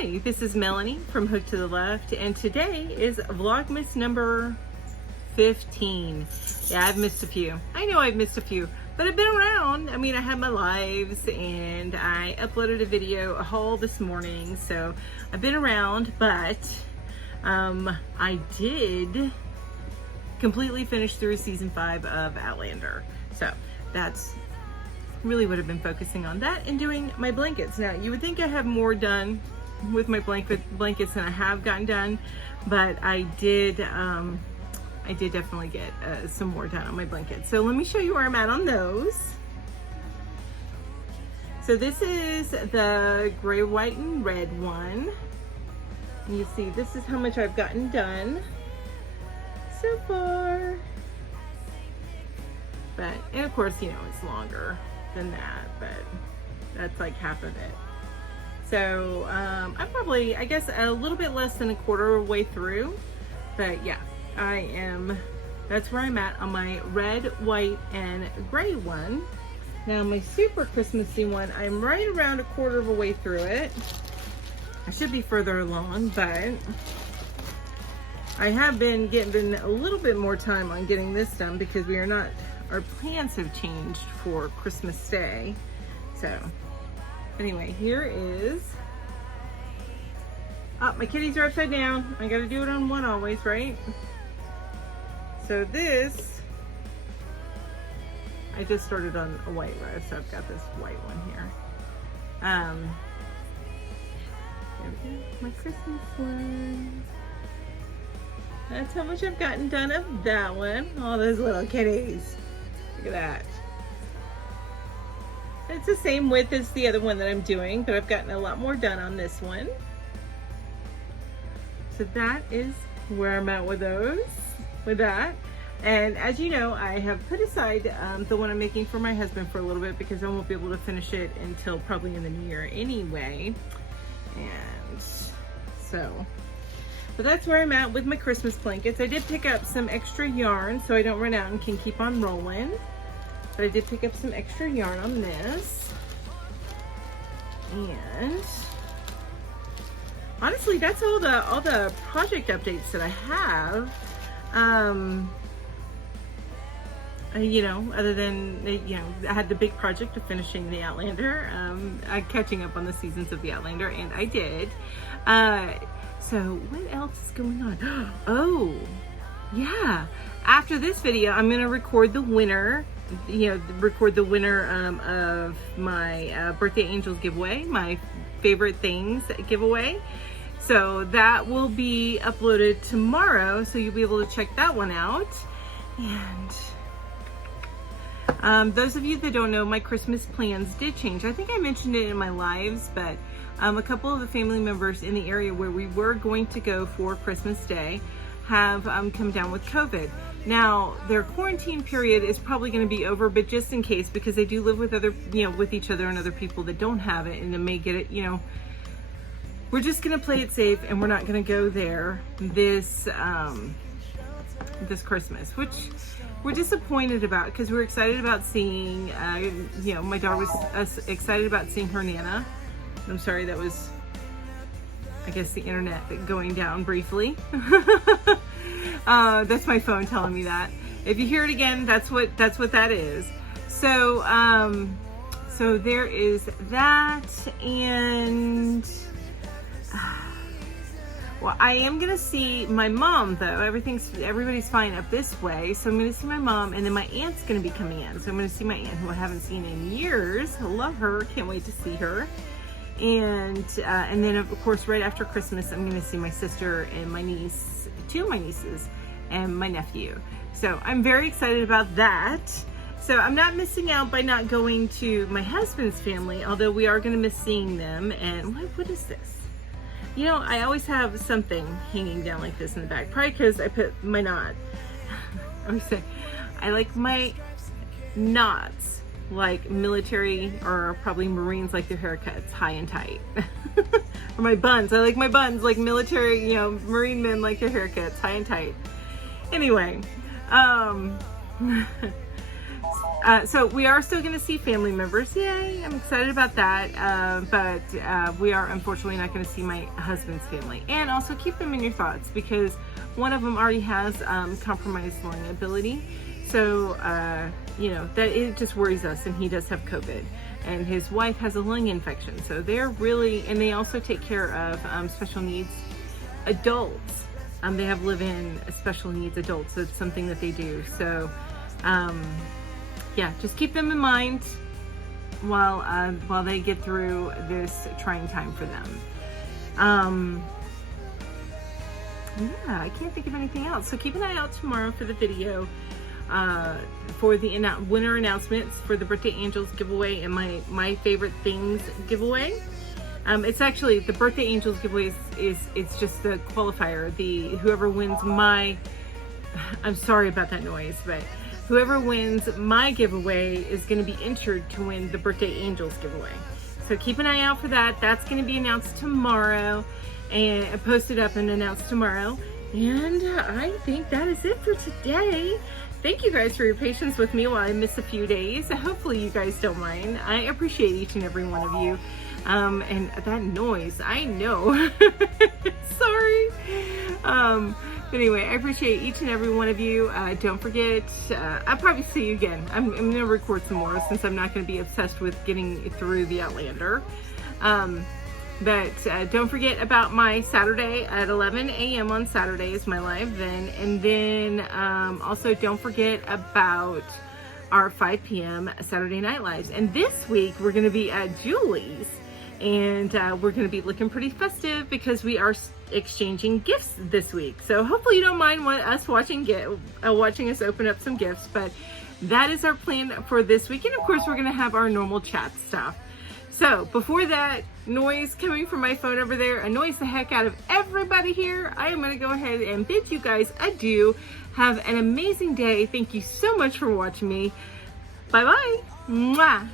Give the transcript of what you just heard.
Hi, this is Melanie from Hook to the Left, and today is Vlogmas number 15. Yeah, I've missed a few. I know I've missed a few, but I've been around. I mean, I had my lives, and I uploaded a haul this morning, so I've been around, but I did completely finish through season 5 of Outlander. So that's really what I've been focusing on, that and doing my blankets. Now, you would think I have more done with my blankets than I have gotten done, but I did definitely get some more done on my blankets. So let me show you where I'm at on those. So this is the gray, white, and red one. And you see, this is how much I've gotten done so far. But, and of course, you know, it's longer than that, but that's like half of it. So I'm probably, I guess, a little bit less than a quarter way through, but yeah, that's where I'm at on my red, white, and gray one. Now my super Christmassy one, I'm right around a quarter of a way through it. I should be further along, but I have been given a little bit more time on getting this done because our plans have changed for Christmas Day. So anyway, here is, oh, my kitties are upside down. I gotta do it on one always, right? So this, I just started on a white row, so I've got this white one here. There we go, my Christmas one. That's how much I've gotten done of that one. All those little kitties. Look at that. It's the same width as the other one that I'm doing, but I've gotten a lot more done on this one. So that is where I'm at with that. And as you know, I have put aside the one I'm making for my husband for a little bit because I won't be able to finish it until probably in the new year anyway. And so, but that's where I'm at with my Christmas blankets. I did pick up some extra yarn so I don't run out and can keep on rolling. But I did pick up some extra yarn on this. And honestly, that's all the project updates that I have. You know, other than, you know, I had the big project of finishing the Outlander, catching up on the seasons of the Outlander, and I did. So what else is going on? Oh, yeah. After this video, I'm going to record the winner, of my Birthday Angels giveaway, my favorite things giveaway. So that will be uploaded tomorrow, so you'll be able to check that one out. And those of you that don't know, my Christmas plans did change. I think I mentioned it in my lives, but a couple of the family members in the area where we were going to go for Christmas Day have come down with COVID. Now, their quarantine period is probably going to be over, but just in case, because they do live with with each other and other people that don't have it and they may get it, you know, we're just going to play it safe and we're not going to go there this Christmas, which we're disappointed about because we're excited about seeing, my daughter was excited about seeing her Nana. I'm sorry, that was, I guess, the internet going down briefly. That's my phone telling me that. If you hear it again, that's what that is. So, so there is that, and well, I am gonna see my mom though. Everybody's fine up this way, so I'm gonna see my mom, and then my aunt's gonna be coming in. So I'm gonna see my aunt, who I haven't seen in years. I love her. Can't wait to see her. And then of course, right after Christmas, I'm gonna see my sister and my niece, 2 of my nieces, and my nephew. So I'm very excited about that. So I'm not missing out by not going to my husband's family, although we are gonna miss seeing them. And what is this? You know, I always have something hanging down like this in the back, probably because I put my knot. I like my knots like military, or probably Marines like their haircuts, high and tight. Or my buns, I like my buns like military, Marine men like their haircuts, high and tight. Anyway, So we are still going to see family members. Yay, I'm excited about that. But we are unfortunately not going to see my husband's family. And also keep them in your thoughts because one of them already has compromised lung ability. So, you know, that it just worries us, and he does have COVID. And his wife has a lung infection. So they're really, and they also take care of special needs adults. They have live-in special needs adults. So it's something that they do. So, yeah, just keep them in mind while they get through this trying time for them. Yeah, I can't think of anything else. So keep an eye out tomorrow for the video for the winner announcements for the Birthday Angels giveaway and my favorite things giveaway. It's actually the Birthday Angels giveaway it's just the qualifier. Whoever wins I'm sorry about that noise, but whoever wins my giveaway is going to be entered to win the Birthday Angels giveaway. So keep an eye out for that. That's going to be announced tomorrow and posted up and announced tomorrow. And I think that is it for today. Thank you guys for your patience with me while I miss a few days. Hopefully you guys don't mind. I appreciate each and every one of you. And that noise, I know. Sorry. Anyway, I appreciate each and every one of you. Don't forget, I'll probably see you again. I'm going to record some more since I'm not going to be obsessed with getting through the Outlander. But don't forget about my Saturday at 11 a.m. on Saturday is my live then. And then also don't forget about our 5 p.m. Saturday Night Lives. And this week we're going to be at Julie's. And we're going to be looking pretty festive because we are exchanging gifts this week. So hopefully you don't mind us watching us open up some gifts. But that is our plan for this week. And of course we're going to have our normal chat stuff. So before that noise coming from my phone over there annoys the heck out of everybody here, I am going to go ahead and bid you guys adieu. Have an amazing day. Thank you so much for watching me. Bye-bye. Mwah.